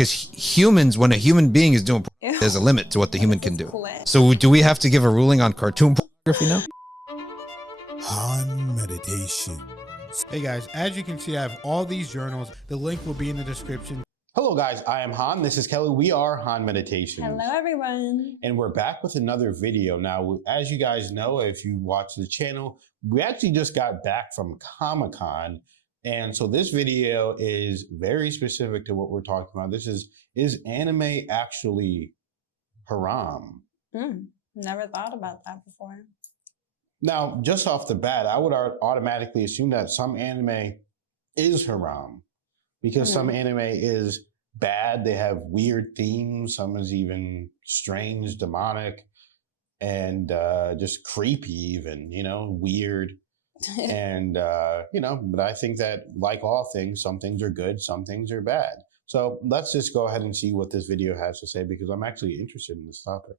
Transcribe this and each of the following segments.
because humans, when a human being is doing pornography, there's a limit to what the human can do. So do we have to give a ruling on cartoon pornography now? Han Meditations. Hey guys, as you can see, I have all these journals. The link will be in the description. Hello guys, I am Han. This is Kelly. We are Han Meditations. Hello everyone. And we're back with another video. Now, as you guys know, if you watch the channel, we actually just got back from Comic-Con. And so this video is very specific to what we're talking about. This is anime actually haram? Never thought about that before. Now, just off the bat, I would automatically assume that some anime is haram because some anime is bad. They have weird themes. Some is even strange, demonic, and just creepy even, you know, weird. And, you know, but I think that like all things, some things are good, some things are bad. So let's just go ahead and see what this video has to say because I'm actually interested in this topic.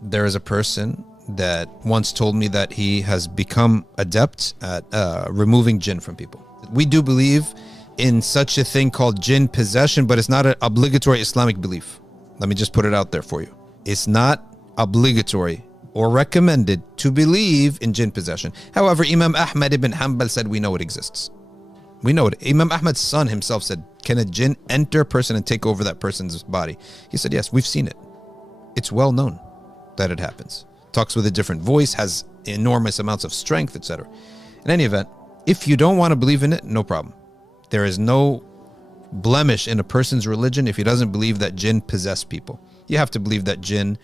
There is a person that once told me that he has become adept at removing jinn from people. We do believe in such a thing called jinn possession, but it's not an obligatory Islamic belief. Let me just put it out there for you. It's not obligatory or recommended to believe in jinn possession. However, Imam Ahmad ibn Hanbal said we know it exists. We know it. Imam Ahmad's son himself said, can a jinn enter a person and take over that person's body? He said, yes, we've seen it. It's well known that it happens. Talks with a different voice, has enormous amounts of strength, etc. In any event, if you don't want to believe in it, no problem. There is no blemish in a person's religion if he doesn't believe that jinn possess people. You have to believe that jinn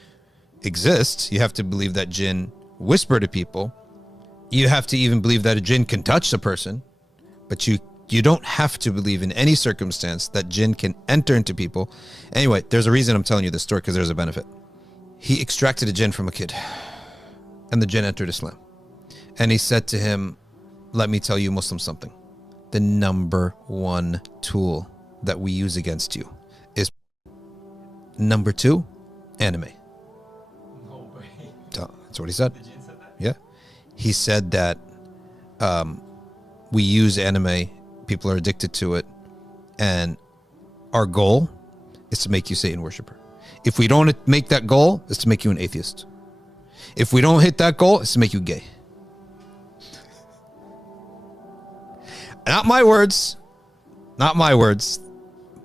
exists. You have to believe that jinn whisper to people. You have to even believe that a jinn can touch a person. But you don't have to believe in any circumstance that jinn can enter into people. Anyway, there's a reason I'm telling you this story, because there's a benefit. He extracted a jinn from a kid, and the jinn entered Islam. And he said to him, let me tell you, Muslim, something. The number one tool that we use against you is number two, anime. No way. That's what he said. The jinn said that? Yeah. He said that we use anime, people are addicted to it, and our goal is to make you Satan worshiper. If we don't make that goal, it's to make you an atheist. If we don't hit that goal, it's to make you gay. Not my words. Not my words.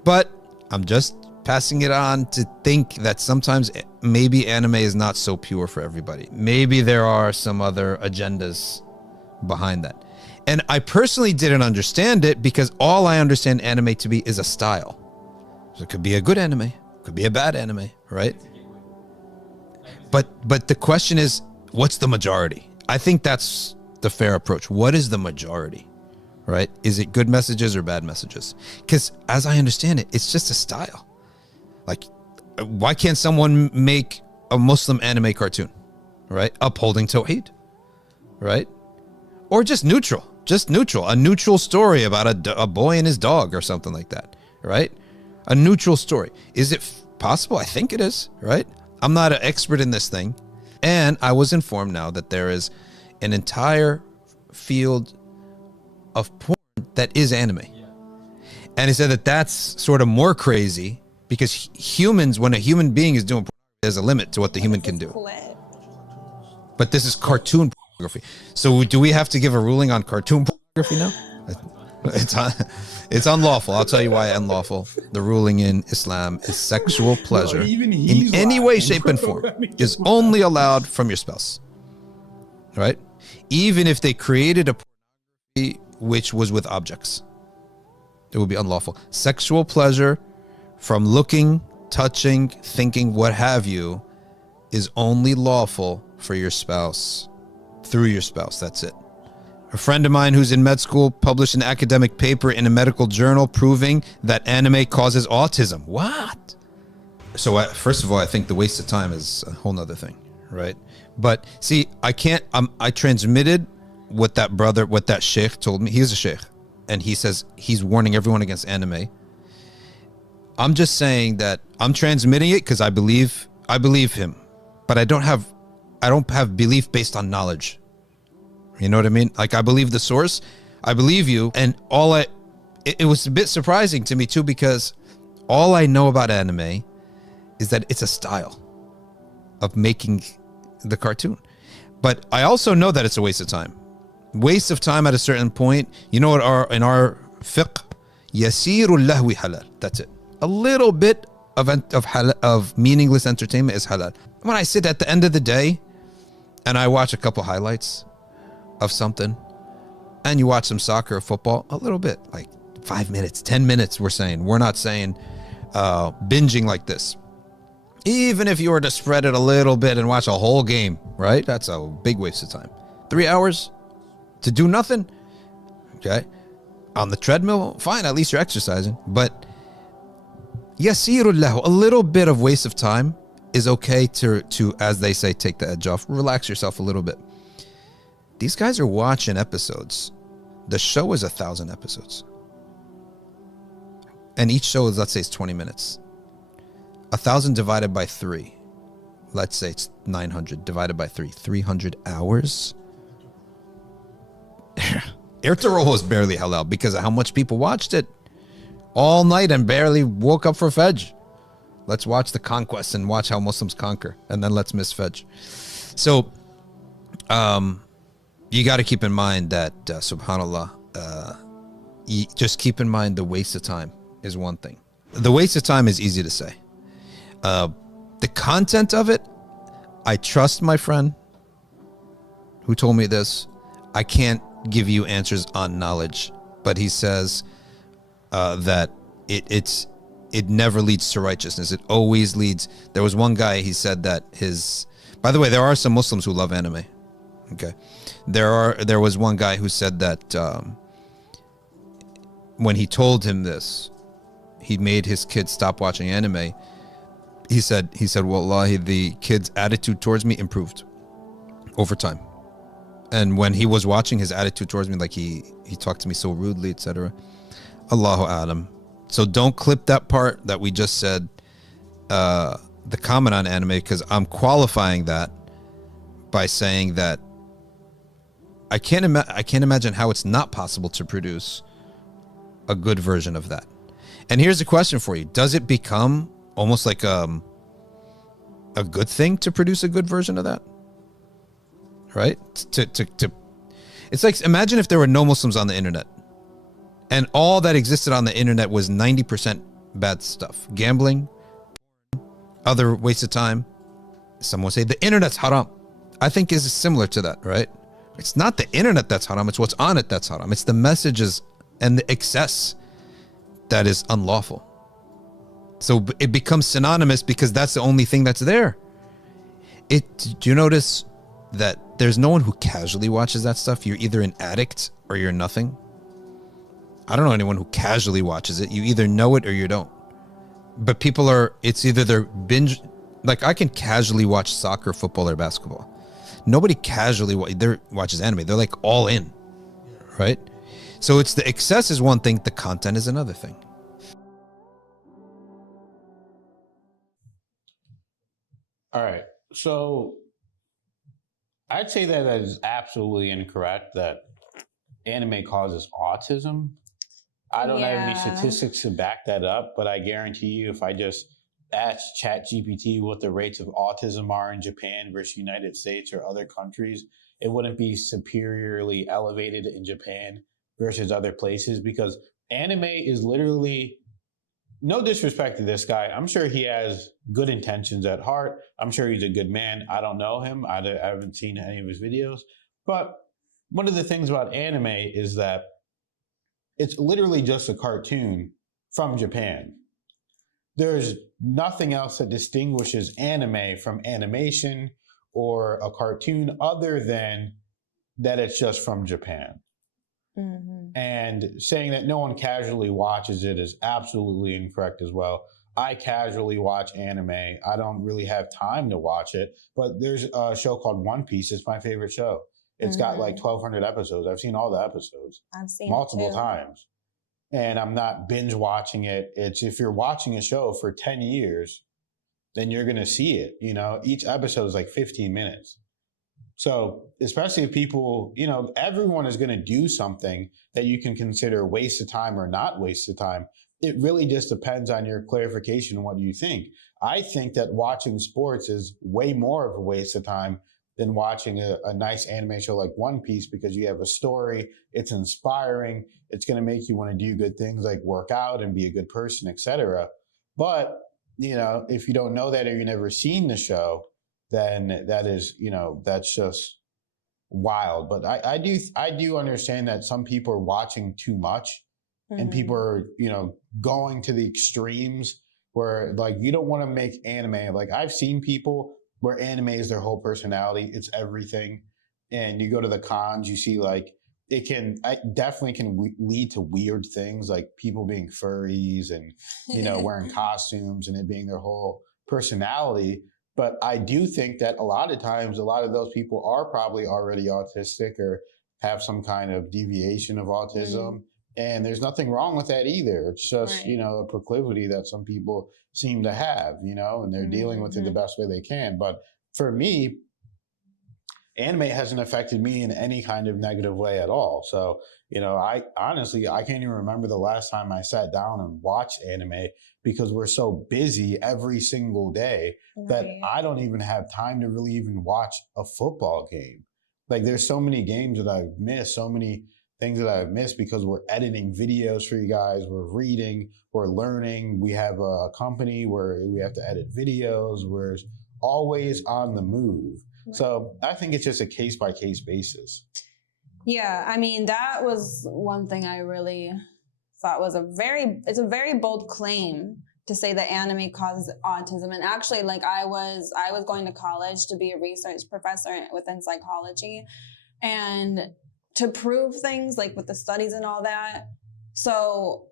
But I'm just passing it on to think that sometimes maybe anime is not so pure for everybody. Maybe there are some other agendas behind that. And I personally didn't understand it because all I understand anime to be is a style. So it could be a good anime. Could be a bad anime, right? But the question is, what's the majority? I think that's the fair approach. What is the majority, right? Is it good messages or bad messages? Because as I understand it, it's just a style. Like, why can't someone make a Muslim anime cartoon, right? Upholding Tawheed, right? Or just neutral, a neutral story about a boy and his dog or something like that, right? A neutral story. Is it possible? I think it is, right? I'm not an expert in this thing. And I was informed now that there is an entire field of porn that is anime. Yeah. And he said that that's sort of more crazy because humans, when a human being is doing porn, there's a limit to what the human can do. But this is cartoon pornography. So do we have to give a ruling on cartoon pornography now? It's unlawful. I'll tell you why unlawful. The ruling in Islam is sexual pleasure in any way, shape, and form is only allowed from your spouse. Right? Even if they created a pornography which was with objects, it would be unlawful. Sexual pleasure from looking, touching, thinking, what have you, is only lawful for your spouse, through your spouse. That's it. A friend of mine who's in med school published an academic paper in a medical journal proving that anime causes autism. What? So first of all, I think the waste of time is a whole nother thing, right? But see, I transmitted what that Sheikh told me. He's a Sheikh, and he says he's warning everyone against anime. I'm just saying that I'm transmitting it because I believe I believe him, but I don't have belief based on knowledge. You know what I mean? Like, I believe the source, I believe you, and it was a bit surprising to me too, because all I know about anime is that it's a style of making the cartoon. But I also know that it's a waste of time. Waste of time at a certain point. You know what, in our fiqh, yasirul lahwi halal. That's it. A little bit of meaningless entertainment is halal. When I sit at the end of the day and I watch a couple highlights of something, and you watch some soccer or football, a little bit, like 5 minutes, 10 minutes, we're not saying binging like this. Even if you were to spread it a little bit and watch a whole game, right? That's a big waste of time. 3 hours to do nothing, okay? On the treadmill, fine, at least you're exercising. But yasirul lahu, a little bit of waste of time is okay to, as they say, take the edge off. Relax yourself a little bit. These guys are watching episodes. The show is 1,000 episodes. And each show is, let's say, it's 20 minutes. 1,000 divided by 3. Let's say it's 900 divided by 3. 300 hours. Ertugrul was barely halal because of how much people watched it all night and barely woke up for Fajr. Let's watch the conquest and watch how Muslims conquer, and then let's miss Fajr. So, you got to keep in mind that, subhanAllah, just keep in mind the waste of time is one thing. The waste of time is easy to say. The content of it, I trust my friend who told me this. I can't give you answers on knowledge, but he says that it never leads to righteousness. It always leads. There was one guy, he said that by the way, there are some Muslims who love anime. Okay. There was one guy who said that when he told him this, he made his kids stop watching anime. He said, Wallahi, the kid's attitude towards me improved over time. And when he was watching, his attitude towards me, like he talked to me so rudely, etc. Allahu Alam. So don't clip that part that we just said, the comment on anime, because I'm qualifying that by saying that I can't imagine how it's not possible to produce a good version of that. And here's a question for you. Does it become almost like a good thing to produce a good version of that? Right? It's like, imagine if there were no Muslims on the internet and all that existed on the internet was 90% bad stuff. Gambling, other waste of time. Some will say the internet's haram. I think is similar to that, right? It's not the internet that's haram, it's what's on it that's haram. It's the messages and the excess that is unlawful. So it becomes synonymous because that's the only thing that's there. Do you notice that there's no one who casually watches that stuff? You're either an addict or you're nothing. I don't know anyone who casually watches it. You either know it or you don't. But it's either they're binge, like I can casually watch soccer, football, or basketball. Nobody casually watches anime. They're like all in, right? So it's the excess is one thing, the content is another thing. All right. So I'd say that is absolutely incorrect that anime causes autism. I don't have any statistics to back that up, but I guarantee you if I just ask ChatGPT what the rates of autism are in Japan versus United States or other countries, it wouldn't be superiorly elevated in Japan versus other places, because anime is literally, no disrespect to this guy, I'm sure he has good intentions at heart. I'm sure he's a good man. I don't know him. I haven't seen any of his videos. But one of the things about anime is that it's literally just a cartoon from Japan. There's nothing else that distinguishes anime from animation or a cartoon other than that it's just from Japan. Mm-hmm. And saying that no one casually watches it is absolutely incorrect as well. I casually watch anime. I don't really have time to watch it, but there's a show called One Piece. It's my favorite show. It's got like 1,200 episodes. I've seen all the episodes. I've seen multiple times. And I'm not binge watching it. It's if you're watching a show for 10 years, then you're going to see it. Each episode is like 15 minutes. So especially if people, everyone is going to do something that you can consider a waste of time or not waste of time. It really just depends on your clarification. What do you think? I think that watching sports is way more of a waste of time than watching a nice anime show like One Piece, because you have a story, it's inspiring, it's going to make you want to do good things like work out and be a good person, etc. But, if you don't know that or you've never seen the show, then that is, that's just wild. But I do understand that some people are watching too much, and people are, going to the extremes where like you don't want to make anime. Like I've seen people where anime is their whole personality. It's everything. And you go to the cons, you see like it definitely can lead to weird things like people being furries and, wearing costumes and it being their whole personality. But I do think that a lot of times, a lot of those people are probably already autistic or have some kind of deviation of autism. And there's nothing wrong with that either. It's just, a proclivity that some people seem to have, and they're dealing with it the best way they can. But for me, anime hasn't affected me in any kind of negative way at all. So, I honestly, I can't even remember the last time I sat down and watched anime because we're so busy every single day that I don't even have time to really even watch a football game. Like there's so many games that I've missed, so many things that I've missed because we're editing videos for you guys. We're reading, we're learning. We have a company where we have to edit videos. We're always on the move. Right. So I think it's just a case by case basis. Yeah. I mean, that was one thing I really thought was it's a very bold claim to say that anime causes autism. And actually, like I was going to college to be a research professor within psychology, and to prove things like with the studies and all that. So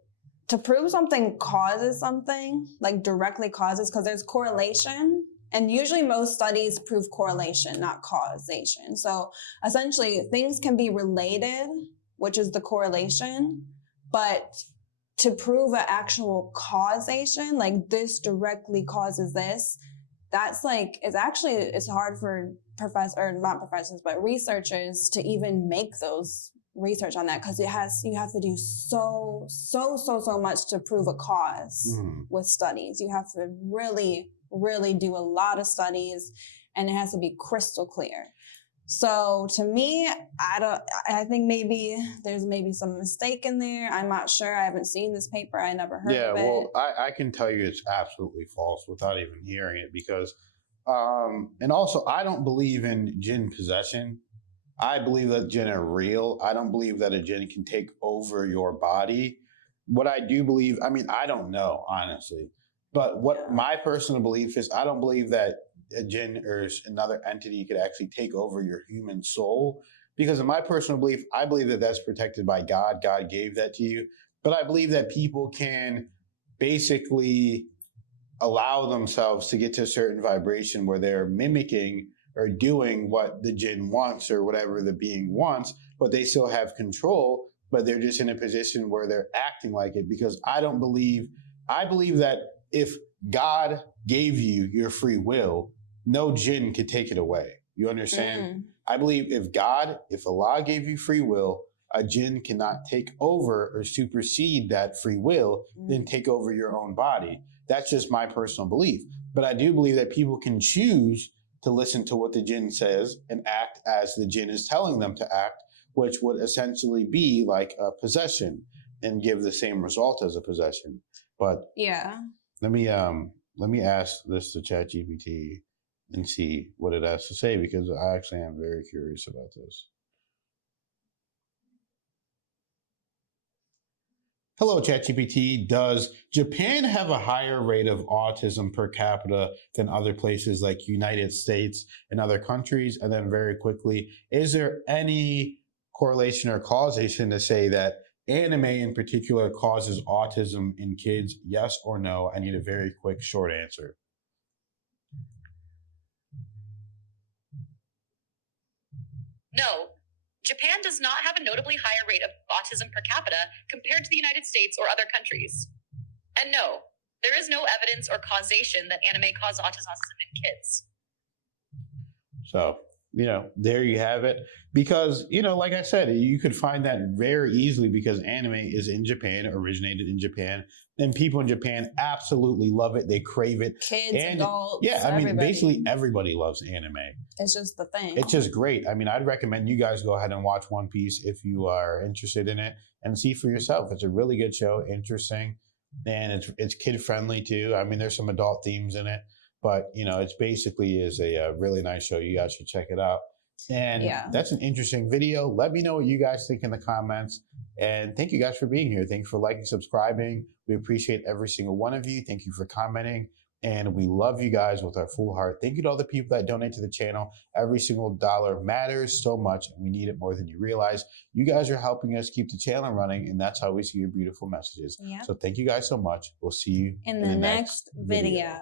to prove something causes something, like directly causes, because there's correlation. And usually most studies prove correlation, not causation. So essentially things can be related, which is the correlation, but to prove an actual causation, like this directly causes this, that's like, it's hard for not professors, but researchers to even make those research on that, because you have to do so much to prove a cause with studies. You have to really do a lot of studies, and it has to be crystal clear. So to me, I think there's some mistake in there. I'm not sure. I haven't seen this paper. I never heard of it. Yeah, well, I can tell you it's absolutely false without even hearing it, because and also I don't believe in Jinn possession. I believe that Jinn are real. I don't believe that a Jinn can take over your body. What I do believe, I mean, I don't know, honestly. But what my personal belief is, I don't believe that a Jinn or another entity could actually take over your human soul. Because in my personal belief, I believe that that's protected by God. God gave that to you. But I believe that people can basically allow themselves to get to a certain vibration where they're mimicking or doing what the Jinn wants or whatever the being wants, but they still have control, but they're just in a position where they're acting like it. Because I believe that if God gave you your free will, no Jinn could take it away. You understand? I believe if Allah gave you free will, a Jinn cannot take over or supersede that free will, then take over your own body. That's just my personal belief. But I do believe that people can choose to listen to what the Jinn says and act as the Jinn is telling them to act, which would essentially be like a possession and give the same result as a possession. But yeah, let me ask this to ChatGPT and see what it has to say, because I actually am very curious about this. Hello, ChatGPT. Does Japan have a higher rate of autism per capita than other places like United States and other countries? And then very quickly, is there any correlation or causation to say that anime in particular causes autism in kids? Yes or no? I need a very quick, short answer. No. Japan does not have a notably higher rate of autism per capita compared to the United States or other countries. And no, There is no evidence or causation that anime causes autism in kids. So, there you have it. Because, like I said, you could find that very easily because anime is in Japan, originated in Japan, and people in Japan absolutely love it. They crave it. Kids, And adults, yeah, I mean, everybody. basically everybody loves anime. It's just the thing. It's just great. I mean, I'd recommend you guys go ahead and watch One Piece if you are interested in it and see for yourself. It's a really good show, interesting, and it's kid friendly too. I mean, there's some adult themes in it, but it's basically is a really nice show. You guys should check it out. And that's an interesting video. Let me know what you guys think in the comments. And thank you guys for being here. Thank you for liking, subscribing. We appreciate every single one of you. Thank you for commenting. And we love you guys with our full heart. Thank you to all the people that donate to the channel. Every single dollar matters so much, and we need it more than you realize. You guys are helping us keep the channel running, and that's how we see your beautiful messages. Yep. So thank you guys so much. We'll see you in the next video.